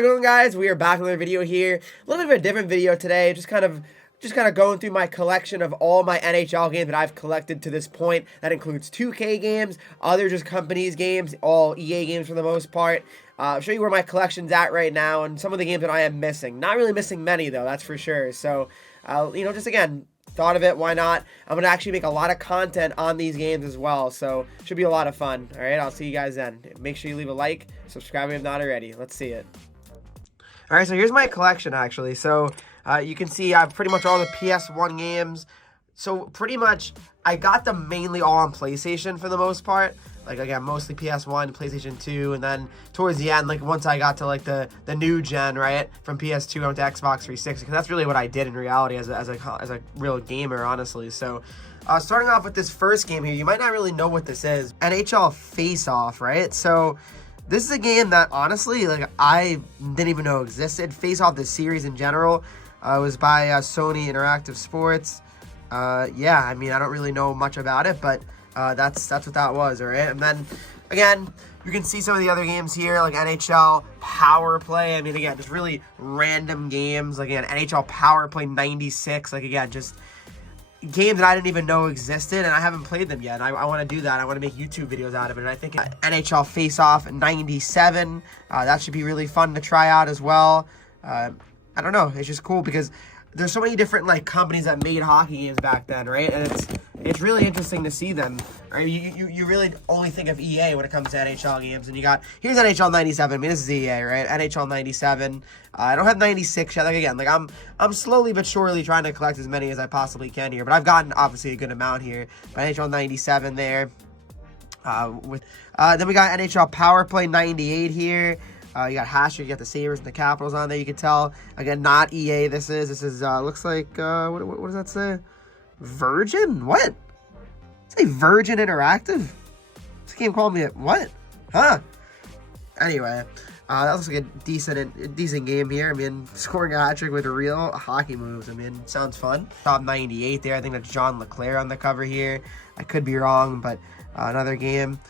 it going, guys? We are back with another video here. A little bit of a different video today. Just kind of going through my collection of all my NHL games that I've collected to this point. That includes 2K games, other just companies games, all EA games for the most part. I'll show you where my collection's at right now and some of the games that I am missing. Not really missing many though, that's for sure. So, just again, thought of it, why not? I'm going to actually make a lot of content on these games as well, so should be a lot of fun. All right, I'll see you guys then. Make sure you leave a like, subscribe if not already. Let's see it. All right, so here's my collection, actually. So you can see I have pretty much all the PS1 games. So pretty much I got them mainly all on PlayStation for the most part. Like, again, mostly PS1, PlayStation 2, and then towards the end, like, once I got to, like, the new gen, right, from PS2, I went to Xbox 360, because that's really what I did in reality as a real gamer, honestly. So, starting off with this first game here, you might not really know what this is. NHL Face-Off, right? So, this is a game that, honestly, like, I didn't even know existed. Face-Off, the series in general, was by Sony Interactive Sports. Yeah, I mean, I don't really know much about it, but that's what that was, all right? And then, again, you can see some of the other games here, like NHL Power Play. I mean, again, just really random games. Like, again, NHL Power Play 96. Like, again, just games that I didn't even know existed, and I haven't played them yet. I want to do that. I want to make YouTube videos out of it. And I think NHL Face-Off 97. That should be really fun to try out as well. I don't know. It's just cool because there's so many different, like, companies that made hockey games back then, right? And it's really interesting to see them. Right? You really only think of EA when it comes to NHL games, and here's NHL 97. I mean, this is EA, right? NHL 97. I don't have 96 yet. Like, again, like, I'm slowly but surely trying to collect as many as I possibly can here, but I've gotten obviously a good amount here. But NHL 97 there. Then we got NHL Power Play 98 here. You got Hasher, you got the Sabres and the Capitals on there, you can tell. Again, not EA, this is, looks like, what does that say? Virgin? What? Say Virgin Interactive? This game called me what? Huh? Anyway, that looks like a decent game here. I mean, scoring a hat-trick with real hockey moves. I mean, sounds fun. Top 98 there. I think that's John LeClaire on the cover here. I could be wrong, but another game.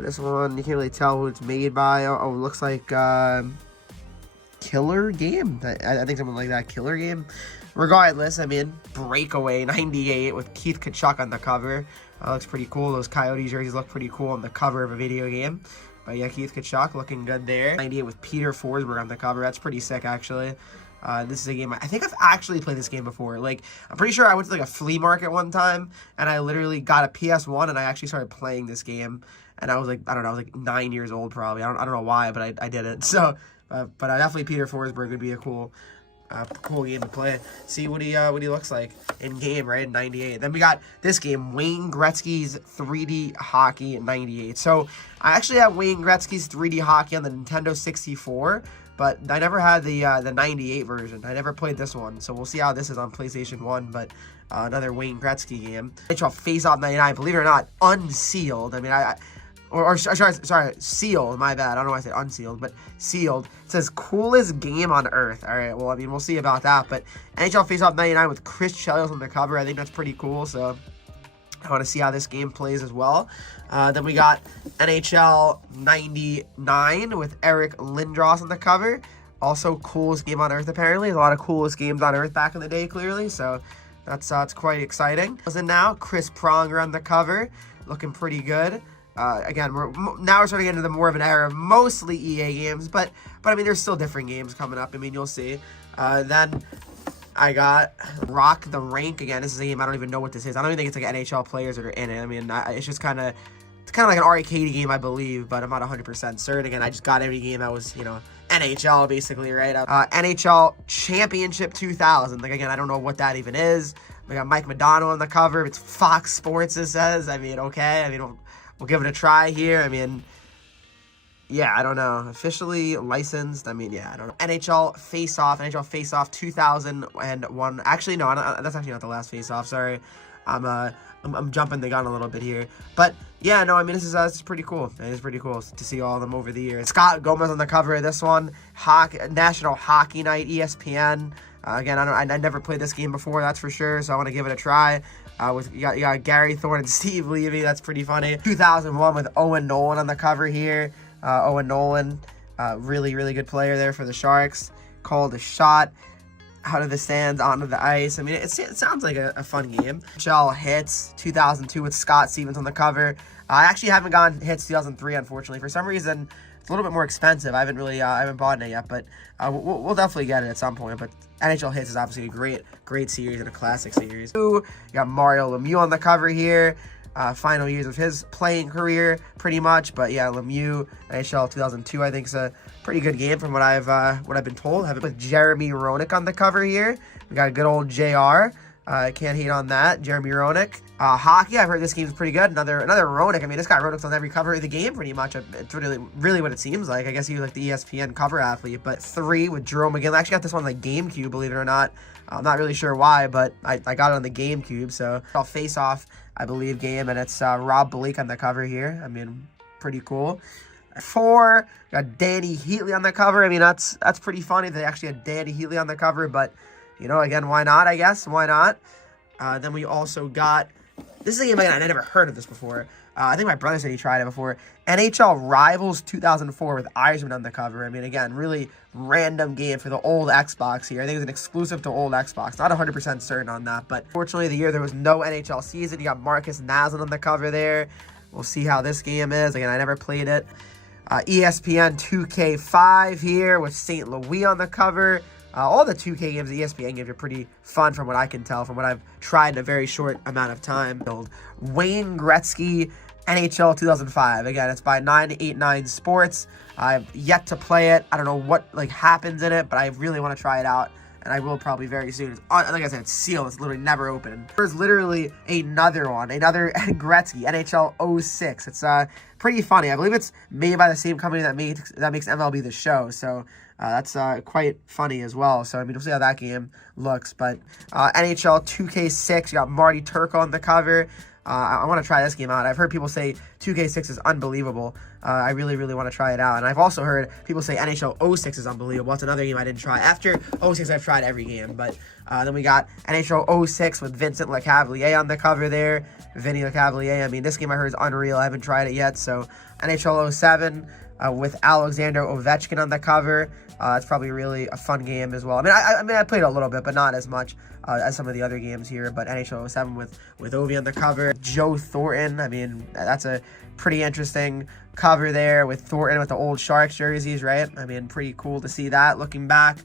This one, you can't really tell who it's made by. Oh, it looks like Killer Game. I think something like that, Killer Game. Regardless, I mean, Breakaway 98 with Keith Tkachuk on the cover. Looks pretty cool. Those Coyotes jerseys look pretty cool on the cover of a video game. But yeah, Keith Tkachuk looking good there. 98 with Peter Forsberg on the cover. That's pretty sick, actually. This is a game, I think I've actually played this game before. Like, I'm pretty sure I went to, like, a flea market one time, and I literally got a PS1, and I actually started playing this game. And I was like, I don't know, I was like 9 years old probably. I don't know why, but I did it. So, but definitely Peter Forsberg would be a cool game to play. See what he looks like in game, right? In 98. Then we got this game, Wayne Gretzky's 3D Hockey in 98. So I actually have Wayne Gretzky's 3D Hockey on the Nintendo 64, but I never had the 98 version. I never played this one, so we'll see how this is on PlayStation 1. But another Wayne Gretzky game. NHL Face-Off 99. Believe it or not, unsealed. I mean, sorry, sealed, my bad. I don't know why I said unsealed, but sealed. It says coolest game on earth. All right, well, I mean, we'll see about that, but NHL Face-Off 99 with Chris Chelios on the cover, I think that's pretty cool, so I want to see how this game plays as well. Then we got NHL 99 with Eric Lindros on the cover. Also, coolest game on earth, apparently. A lot of coolest games on earth back in the day, clearly, so that's quite exciting. And now, Chris Pronger on the cover, looking pretty good. Again, we're starting to get into more of an era of mostly EA games, but I mean, there's still different games coming up. I mean, you'll see. Then I got Rock the Rink. Again, this is a game I don't even know what this is. I don't even think it's like NHL players that are in it. I mean, it's just kind of like an arcade game, I believe, but I'm not 100% certain. Again, I just got every game that was, NHL, basically, right? NHL Championship 2000. Like, again, I don't know what that even is. We got Mike Modano on the cover. It's Fox Sports, it says. I mean, okay. I mean, we'll give it a try here. I mean, yeah, I don't know. Officially licensed. I mean, yeah, I don't know. NHL Face-Off 2001. Actually, no, that's actually not the last Face-Off. Sorry. I'm jumping the gun a little bit here. But, yeah, no, I mean, this is pretty cool. It is pretty cool to see all of them over the years. Scott Gomez on the cover of this one. National Hockey Night, ESPN. Again, I never played this game before, that's for sure, so I want to give it a try. You got Gary Thorne and Steve Levy. That's pretty funny. 2001 with Owen Nolan on the cover here. Owen Nolan. Really, really good player there for the Sharks. Called a shot out of the stands onto the ice. I mean, it sounds like a fun game. NHL hits 2002 with Scott Stevens on the cover. I actually haven't gotten hits 2003, unfortunately. For some reason, it's a little bit more expensive. I haven't bought it yet, but we'll definitely get it at some point. But NHL hits is obviously a great series and a classic series. You got Mario Lemieux on the cover here. Final years of his playing career, pretty much. But yeah, Lemieux, NHL 2002, I think is a pretty good game from what I've been told. Have it with Jeremy Roenick on the cover here. We got a good old JR. Can't hate on that. Jeremy Roenick. Hockey, I've heard this game's pretty good. Another Roenick. I mean, this guy Roenick's on every cover of the game, pretty much. It's really what it seems like. I guess he was like the ESPN cover athlete. But 3 with Jerome McGinley. I actually got this one on like GameCube, believe it or not. I'm not really sure why, but I got it on the GameCube. So I'll face off, I believe, game, and it's Rob Blake on the cover here. I mean, pretty cool. 4, got Danny Heatley on the cover. I mean, that's pretty funny. They actually had Danny Heatley on the cover, but, you know, again, why not, I guess? Why not? Then we also got, this is a game, again, I never heard of this before. I think my brother said he tried it before. NHL Rivals 2004 with Eisman on the cover. I mean, again, really random game for the old Xbox here. I think it's an exclusive to old Xbox. Not 100% certain on that, but fortunately the year there was no NHL season. You got Marcus Naslund on the cover there. We'll see how this game is. Again, I never played it. ESPN 2K5 here with St. Louis on the cover. All the 2K games, the ESPN games, are pretty fun from what I can tell, from what I've tried in a very short amount of time. Wayne Gretzky NHL 2005. Again, it's by 989 Sports. I've yet to play it. I don't know what happens in it, but I really want to try it out, and I will probably very soon. It's, like I said, it's sealed. It's literally never opened. There's literally another one, another Gretzky NHL 06. It's pretty funny. I believe it's made by the same company that makes MLB The Show. So that's quite funny as well. So I mean, we'll see how that game looks. But NHL 2K6, you got Marty Turco on the cover. I want to try this game out. I've heard people say 2K6 is unbelievable. I really, really want to try it out. And I've also heard people say NHL 06 is unbelievable. That's another game I didn't try. After 06, I've tried every game. But then we got NHL 06 with Vincent Lecavalier on the cover there. Vinny Lecavalier. I mean, this game I heard is unreal. I haven't tried it yet. So NHL 07 with Alexander Ovechkin on the cover. It's probably really a fun game as well. I mean, I played a little bit, but not as much as some of the other games here. But NHL 07 with Ovi on the cover. Joe Thornton. I mean, that's a pretty interesting cover there with Thornton with the old Sharks jerseys, right? I mean, pretty cool to see that looking back.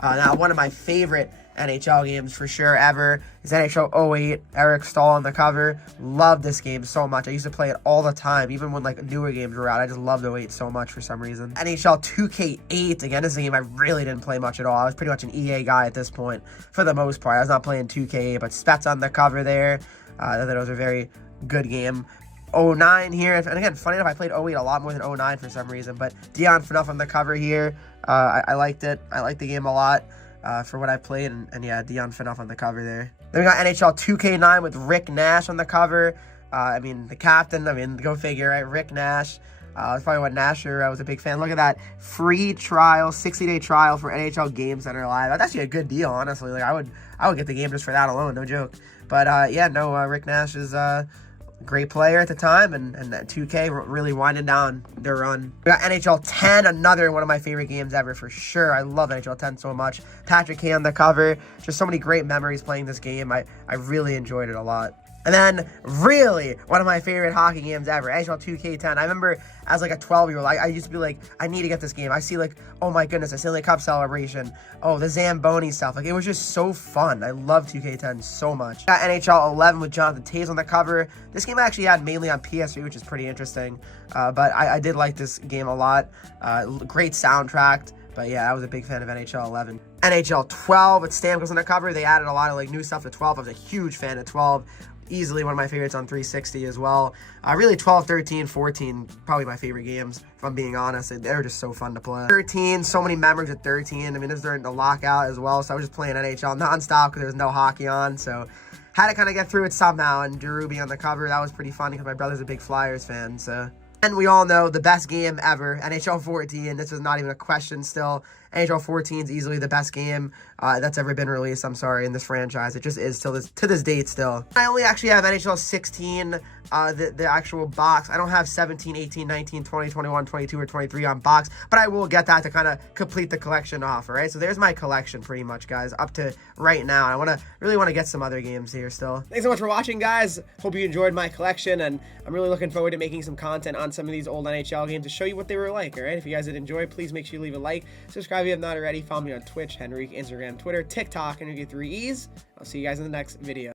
Now, one of my favorite NHL games for sure ever is NHL 08, Eric Stahl on the cover. Love this game so much. I used to play it all the time, even when newer games were out. I just loved 08 so much for some reason. NHL 2K8, again, this is a game I really didn't play much at all. I was pretty much an EA guy at this point for the most part. I was not playing 2K8, but Spets on the cover there. I thought it was a very good game. 09 here, and again, funny enough, I played 08 a lot more than 09 for some reason, but Dion Phaneuf on the cover here. I liked it. I liked the game a lot. For what I played, and yeah, Dion Phaneuf on the cover there. Then we got NHL 2K9 with Rick Nash on the cover. I mean, the captain, I mean, go figure, right? Rick Nash. That's probably what Nasher, I was a big fan. Look at that free trial, 60-day trial for NHL Game Center Live. That's actually a good deal, honestly. I would get the game just for that alone, no joke. But yeah, no, Rick Nash is great player at the time, and 2K really winding down their run. We got NHL 10, another one of my favorite games ever for sure. I love NHL 10 so much. Patrick Kane on the cover. Just so many great memories playing this game. I really enjoyed it a lot. And then, really, one of my favorite hockey games ever, NHL 2K10. I remember as a 12-year-old, I used to be like, I need to get this game. I see oh my goodness, a Stanley Cup celebration. Oh, the Zamboni stuff. It was just so fun. I love 2K10 so much. Got NHL 11 with Jonathan Toews on the cover. This game I actually had mainly on PS3, which is pretty interesting. But I did like this game a lot. Great soundtrack. But yeah, I was a big fan of NHL 11. NHL 12 with Stamkos on the cover. They added a lot of new stuff to 12. I was a huge fan of 12. Easily one of my favorites on 360 as well. Really 12, 13, 14, probably my favorite games, if I'm being honest. They were just so fun to play. 13, so many memories at 13. I mean, this was during the lockout as well, so I was just playing NHL nonstop because there was no hockey on, so had to kind of get through it somehow. And Deruby on the cover, that was pretty funny because my brother's a big Flyers fan, so. And we all know the best game ever, NHL 14. This was not even a question still. NHL 14 is easily the best game that's ever been released, I'm sorry, in this franchise. It just is to this date still. I only actually have NHL 16, the actual box. I don't have 17, 18, 19, 20, 21, 22, or 23 on box, but I will get that to kind of complete the collection off, all right? So there's my collection pretty much, guys, up to right now. I really want to get some other games here still. Thanks so much for watching, guys. Hope you enjoyed my collection, and I'm really looking forward to making some content on some of these old NHL games to show you what they were like, all right? If you guys did enjoy, please make sure you leave a like, subscribe if you have not already, follow me on Twitch, Henreek, Instagram, Twitter, TikTok, Henreek 3Es. I'll see you guys in the next video.